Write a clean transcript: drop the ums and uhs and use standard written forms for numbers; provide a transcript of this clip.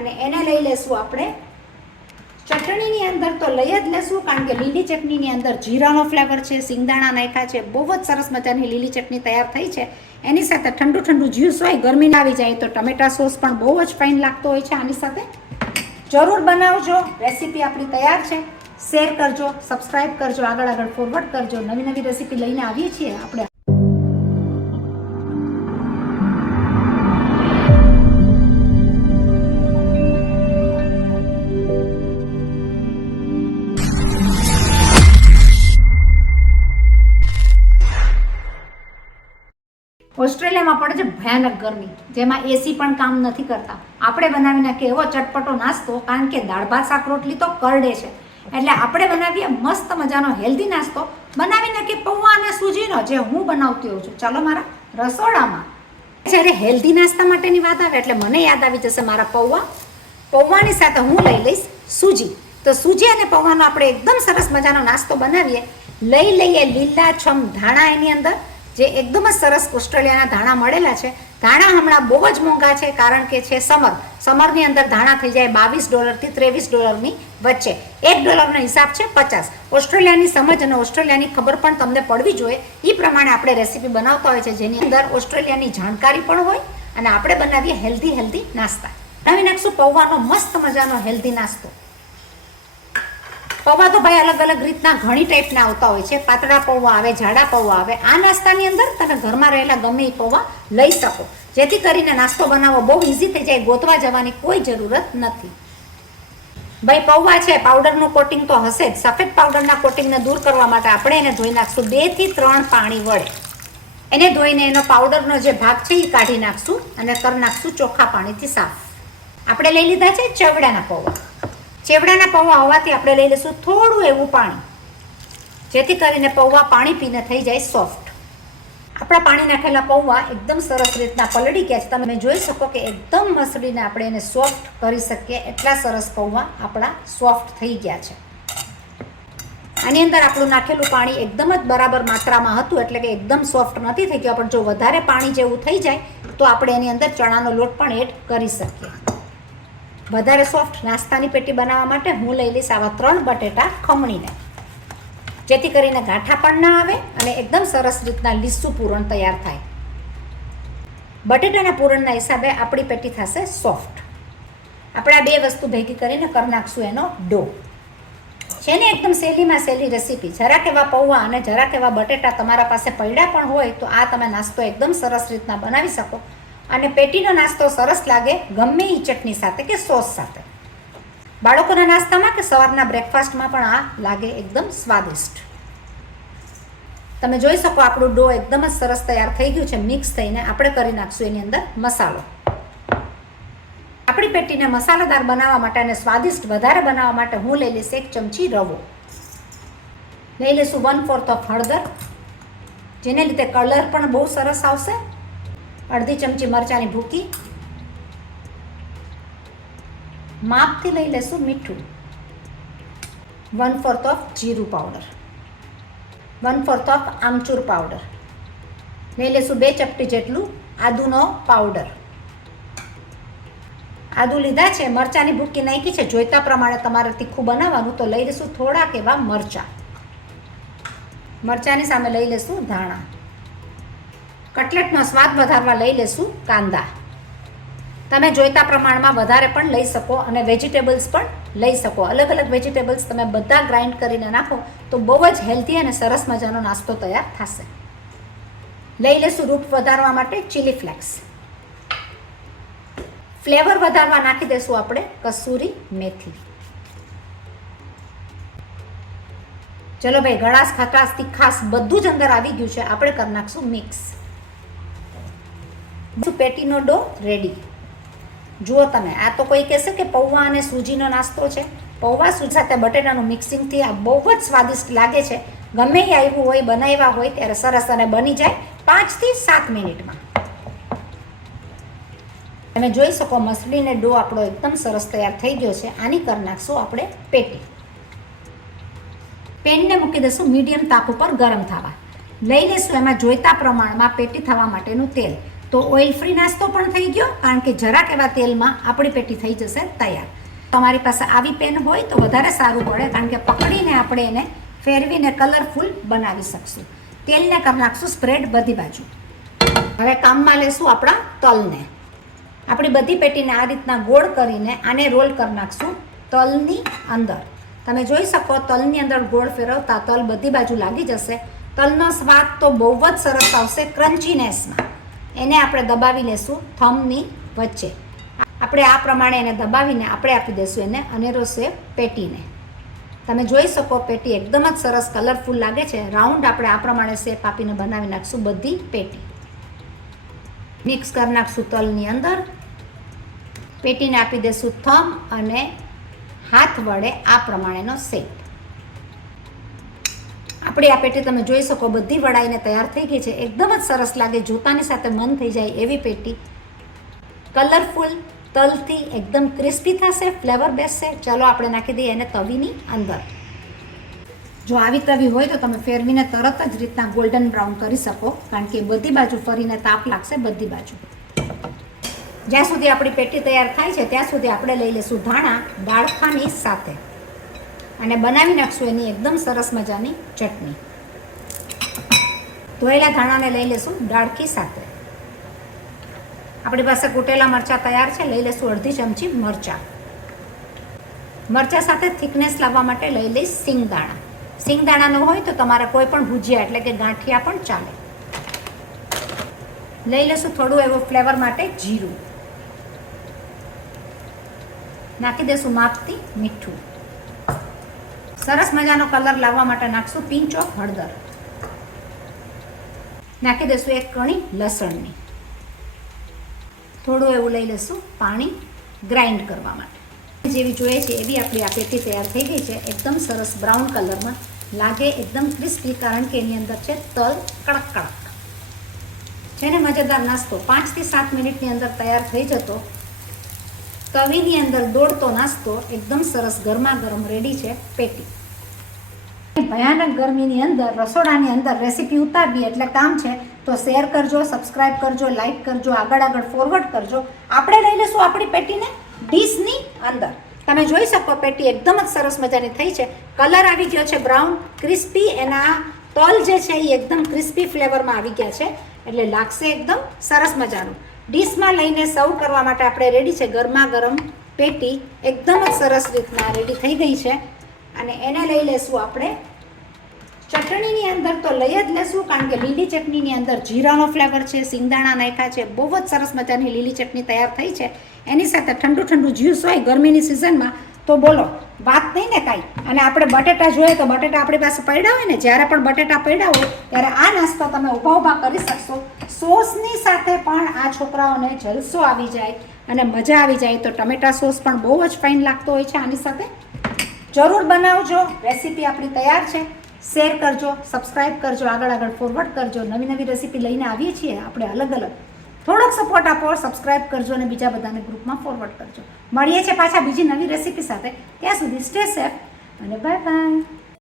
અને એને લઈ લેશું આપણે ચટણીની અંદર. તો લઈ જ લેશું કારણ કે લીલી ચટણીની અંદર જીરાનો ફ્લેવર છે, સિંગદાણા નાખ્યા છે, બહુ જ સરસ મજાની લીલી ચટણી તૈયાર થઈ છે. એની સાથે ઠંડુ ઠંડુ જ્યુસ હોય, ગરમી આવી જાય તો ટમેટા સોસ પણ બહુ જ ફાઇન લાગતો હોય છે આની સાથે. જરૂર બનાવજો. રેસીપી આપણી તૈયાર છે. શેર કરજો, સબસ્ક્રાઈબ કરજો, આગળ ફોરવર્ડ કરજો. નવી નવી રેસીપી લઈને આવીએ છીએ આપણે. ઓસ્ટ્રેલિયામાં પડે છે ભયાનક ગરમી, જેમાં એસી પણ કામ નથી કરતા. આપણે બનાવી નાખીએ એવો ચટપટો નાસ્તો, કારણ કે દાળ ભાત શાક રોટલી તો કરડે છે. એટલે આપણે બનાવીએ મસ્ત મજાનો હેલ્ધી નાસ્તો. બનાવી નાખીએ પૌવા અને સૂજીનો, જે હું બનાવતી હોઉં છું. ચાલો મારા રસોડામાં. જ્યારે હેલ્ધી નાસ્તા માટેની વાત આવે એટલે મને યાદ આવી જશે મારા પૌવા. પૌવાની સાથે હું લઈ લઈશ સૂજી. તો સૂજી અને પૌવાનો આપણે એકદમ સરસ મજાનો નાસ્તો બનાવીએ. લઈ લઈએ લીલાછમ ધાણા એની અંદર, જે એકદમ જ સરસ ઓસ્ટ્રેલિયાના ધાણા મળેલા છે. ધાણા હમણાં બહુ જ મોંઘા છે, કારણ કે છે સમરની અંદર ધાણા થઈ જાય $22 થી $23 વચ્ચે. $1 હિસાબ છે 50. ઓસ્ટ્રેલિયાની સમજ અને ઓસ્ટ્રેલિયાની ખબર પણ તમને પડવી જોઈએ. એ પ્રમાણે આપણે રેસીપી બનાવતા હોય છે, જેની અંદર ઓસ્ટ્રેલિયાની જાણકારી પણ હોય અને આપણે બનાવીએ હેલ્ધી નાસ્તા. બનાવી નાખશું પૌવાનો મસ્ત મજાનો હેલ્ધી નાસ્તો. પૌવા તો ભાઈ અલગ અલગ રીતના ઘણી ટાઈપના આવતા હોય છે. પાતળા પૌવા આવે, જાડા પૌવા આવે. આ નાસ્તાની અંદર તમે ઘરમાં રહેલા ગમે એ પૌવા લઈ શકો, જેથી કરીને નાસ્તો બનાવવો બહુ ઇઝી થઈ જાય. ગોતવા જવાની કોઈ જરૂરત નથી. ભાઈ પૌવા છે, પાવડરનું કોટિંગ તો હશે જ. સફેદ પાવડરના કોટિંગને દૂર કરવા માટે આપણે એને ધોઈ નાખશું 2 થી 3 પાણી વડે. એને ધોઈને એનો પાવડરનો જે ભાગ છે એ કાઢી નાખશું અને કરી નાખશું ચોખ્ખા પાણીથી સાફ. આપણે લઈ લીધા છે ચેવડાના પૌવા. ચેવડાના પૌવા હોવાથી આપણે લઈ લઈશું થોડું એવું પાણી, જેથી કરીને પૌવા પાણી પીને થઈ જાય સોફ્ટ. આપણા પાણી નાખેલા પૌવા એકદમ સરસ રીતના પલળી ગયા છે. તમે જોઈ શકો કે એકદમ મસળીને આપણે એને સોફ્ટ કરી શકીએ એટલા સરસ પૌવા આપણા સોફ્ટ થઈ ગયા છે. આની અંદર આપણું નાખેલું પાણી એકદમ જ બરાબર માત્રામાં હતું, એટલે કે એકદમ સોફ્ટ નથી થઈ ગયો. પણ જો વધારે પાણી જેવું થઈ જાય તો આપણે એની અંદર ચણાનો લોટ પણ એડ કરી શકીએ. વધારે સોફ્ટ નાસ્તાની પેટી બનાવવા માટે હું લઈ લઈશ આવા 3 બટેટા ખમણીને, જેથી કરીને ગાંઠા પણ ના આવે અને એકદમ સરસ રીતના લીસું પૂરણ તૈયાર થાય. બટેટાના પૂરણના હિસાબે આપણી પેટી થશે સોફ્ટ. આપણે આ 2 વસ્તુ ભેગી કરીને કરી નાખશું એનો ડો. છે ને એકદમ સહેલીમાં સહેલી રેસીપી. જરાક એવા પૌવા અને જરાક એવા બટેટા તમારા પાસે પડ્યા પણ હોય તો આ તમે નાસ્તો એકદમ સરસ રીતના બનાવી શકો. અને પેટીનો નાસ્તો સરસ લાગે ગમે એ ચટણી સાથે કે સોસ સાથે. બાળકોના નાસ્તામાં કે સવારના બ્રેકફાસ્ટમાં પણ આ લાગે એકદમ સ્વાદિષ્ટ. તમે જોઈ શકો આપણું ડો એકદમ જ સરસ તૈયાર થઈ ગયું છે. મિક્સ થઈને આપણે કરી નાખશું એની અંદર મસાલો. આપણી પેટીને મસાલેદાર બનાવવા માટે અને સ્વાદિષ્ટ વધારે બનાવવા માટે હું લઈ લઈશ 1 ચમચી રવો. લઈ લઈશું 1/4 હળદર, જેને લીધે કલર પણ બહુ સરસ આવશે. અડધી ચમચી મરચાંની ભૂકી. માપથી લઈ લેશું મીઠું. 1/4 જીરું પાવડર. 1/4 આમચૂર પાવડર. લઈ લેશું 2 ચપટી જેટલું આદુનો પાવડર. આદુ લીધા છે, મરચાંની ભૂકી નાખી છે. જોઈતા પ્રમાણે તમારે તીખું બનાવવાનું તો લઈ લેશું થોડાક એવા મરચાં. મરચાંની સામે લઈ લેશું ધાણા. કટલેટનો સ્વાદ વધારવા લઈ લેશું કાંદા. તમે જોઈતા પ્રમાણમાં વધારે પણ લઈ શકો અને વેજીટેબલ્સ પણ લઈ શકો. અલગ અલગ વેજીટેબલ્સ તમે બધા ગ્રાઇન્ડ કરીને નાખો તો બહુ જ હેલ્ધી અને સરસ મજાનો નાસ્તો તૈયાર થશે. લઈ લેશું રૂપ વધારવા માટે ચીલી ફ્લેક્સ. ફ્લેવર વધારવા નાખી દઈશું આપણે કસૂરી મેથી. ચલો ભાઈ, ગળાશ ખટાશ તીખાશ બધું જ અંદર આવી ગયું છે. આપણે કરી નાખશું મિક્સ. પેટીનો ડો રેડી. જુઓ તમે, આ તો કોઈ કહેશે કે પૌવા અને સૂજીનો નાસ્તો છે. પૌવા સૂજી સાથે બટેટાનું મિક્સિંગથી આ બહુ જ સ્વાદિષ્ટ લાગે છે. ગમે એ આવ્યું હોય, બનાવ્યા હોય ત્યારે સરસ અને બની જાય 5 થી 7 મિનિટમાં. તમે જોઈ શકો મસળીને ડો આપણો એકદમ સરસ તૈયાર થઈ ગયો છે. આની કરી નાખશું આપણે પેટી. પેનને મૂકી દઈશું મીડિયમ તાપ ઉપર ગરમ થવા. લઈ લઈશું એમાં જોઈતા પ્રમાણમાં પેટી થવા માટેનું તેલ. તો ઓઇલ ફ્રી નાસ્તો પણ થઈ ગયો, કારણ કે જરાક એવા તેલમાં આપણી પેટી થઈ જશે તૈયાર. તમારી પાસે આવી પેન હોય તો વધારે સારું પડે, કારણ કે પકડીને આપણે એને ફેરવીને કલરફુલ બનાવી શકશું. તેલને કરી નાખશું સ્પ્રેડ બધી બાજુ. હવે કામમાં લેશું આપણા તલને. આપણી બધી પેટીને આ રીતના ગોળ કરીને આને રોલ કરી નાખશું તલની અંદર. તમે જોઈ શકો તલની અંદર ગોળ ફેરવતા તલ બધી બાજુ લાગી જશે. તલનો સ્વાદ તો બહુ જ સરસ આવશે ક્રન્ચીનેસમાં. એને આપણે દબાવી લેશું થંબની વચ્ચે. આપણે આ પ્રમાણે એને દબાવીને આપણે આપી દઈશું એને અનેરો શેપ પેટીને. તમે જોઈ શકો પેટી એકદમ જ સરસ કલરફુલ લાગે છે. રાઉન્ડ આપણે આ પ્રમાણે શેપ આપીને બનાવી નાખશું બધી પેટી. મિક્સ કરી નાખશું તલની અંદર. પેટીને આપી દઈશું થંબ અને હાથ વડે આ પ્રમાણેનો શેપ. આપણી આ પેટી તમે જોઈ શકો બધી વડાઈને તૈયાર થઈ ગઈ છે. એકદમ જ સરસ લાગે, જોતાની સાથે મન થઈ જાય એવી પેટી. કલરફુલ તલથી એકદમ ક્રિસ્પી થશે, ફ્લેવર બેસશે. ચાલો આપણે નાખી દઈએ એને તવીની અંદર. જો આવી તવી હોય તો તમે ફેરવીને તરત જ રીતના ગોલ્ડન બ્રાઉન કરી શકો, કારણ કે બધી બાજુ ફરીને તાપ લાગશે બધી બાજુ. જ્યાં સુધી આપણી પેટી તૈયાર થાય છે ત્યાં સુધી આપણે લઈ લઈશું ધાણા ડાળખાની સાથે અને બનાવી નાખશું એની એકદમ સરસ મજાની ચટણી. ધોયેલા ધાણાને લઈ લઈશું ડાળખી સાથે. આપણી પાસે કૂટેલા મરચાં તૈયાર છે, લઈ લઈશું અડધી ચમચી મરચાં. મરચાં સાથે થિકનેસ લાવવા માટે લઈ લઈશ સિંગદાણા. સિંગદાણા ન હોય તો તમારે કોઈ પણ ભુજિયા એટલે કે ગાંઠિયા પણ ચાલે. લઈ લઈશું થોડું એવું ફ્લેવર માટે જીરું. નાખી દઈશું માપથી મીઠું. સરસ મજાનો કલર લાવવા માટે નાખશું પિંચ ઓફ હળદર. નાખી દઈશું એક કણી લસણની. થોડું એવું લઈ લઈશું પાણી ગ્રાઇન્ડ કરવા માટે. જેવી જોઈએ છે એવી આપણી આ પેટી તૈયાર થઈ ગઈ છે. એકદમ સરસ બ્રાઉન કલરમાં લાગે, એકદમ ક્રિસ્પી, કારણ કે એની અંદર છે તલ કડક કડક. છે ને મજેદાર નાસ્તો. 5 થી 7 મિનિટની અંદર તૈયાર થઈ જતો તવીની અંદર દોડતો નાસ્તો એકદમ સરસ ગરમા ગરમ રેડી છે પેટી. ભયાનક ગરમીની અંદર રસોડાની અંદર રેસીપી ઉતારવી એટલે કામ છે. તો શેર કરજો, સબસ્ક્રાઈબ કરજો, લાઈક કરજો, આગળ ફોરવર્ડ કરજો. આપણે લઈ લઈશું આપણી પેટીને ડીશની અંદર. તમે જોઈ શકો પેટી એકદમ જ સરસ મજાની થઈ છે. કલર આવી ગયો છે બ્રાઉન, ક્રિસ્પી. એના તલ જે છે એ એકદમ ક્રિસ્પી ફ્લેવરમાં આવી ગયા છે, એટલે લાગશે એકદમ સરસ મજાનું. ડીશમાં લઈને સર્વ કરવા માટે આપણે રેડી છે. ગરમા ગરમ પેટી એકદમ જ સરસ રીતના રેડી થઈ ગઈ છે. અને એને લઈ લેશું આપણે ચટણીની અંદર. તો લઈ જ લેશું, કારણ કે લીલી ચટણીની અંદર જીરાનો ફ્લેવર છે, સિંગદાણા નાખ્યા છે. બહુ જ સરસ મજાની લીલી ચટણી તૈયાર થઈ છે. એની સાથે ઠંડુ ઠંડુ જ્યુસ હોય ગરમીની સિઝનમાં તો બોલો વાત નહીં ને કાંઈ. અને આપણે બટેટા જોઈએ તો બટેટા આપણી પાસે પડ્યા હોય ને, જ્યારે પણ બટેટા પડ્યા હોય ત્યારે આ નાસ્તો તમે ઊભા કરી શકશો. સોસની સાથે પણ આ છોકરાઓને જલસો આવી જાય અને મજા આવી જાય. તો ટમેટા સોસ પણ બહુ જ ફાઇન લાગતો હોય છે આની સાથે. જરૂર બનાવજો. રેસીપી આપણી તૈયાર છે. શેર કરજો, સબસ્ક્રાઈબ કરજો, આગળ ફોરવર્ડ કરજો. નવી નવી રેસીપી લઈને આવીએ છીએ આપણે અલગ અલગ. થોડોક સપોર્ટ આપો, સબસ્ક્રાઈબ કરજો અને બીજા બધાને ગ્રુપમાં ફોરવર્ડ કરજો. મળીએ છીએ પાછા બીજી નવી રેસીપી સાથે. ત્યાં સુધી સ્ટે સેફ અને બાય બાય.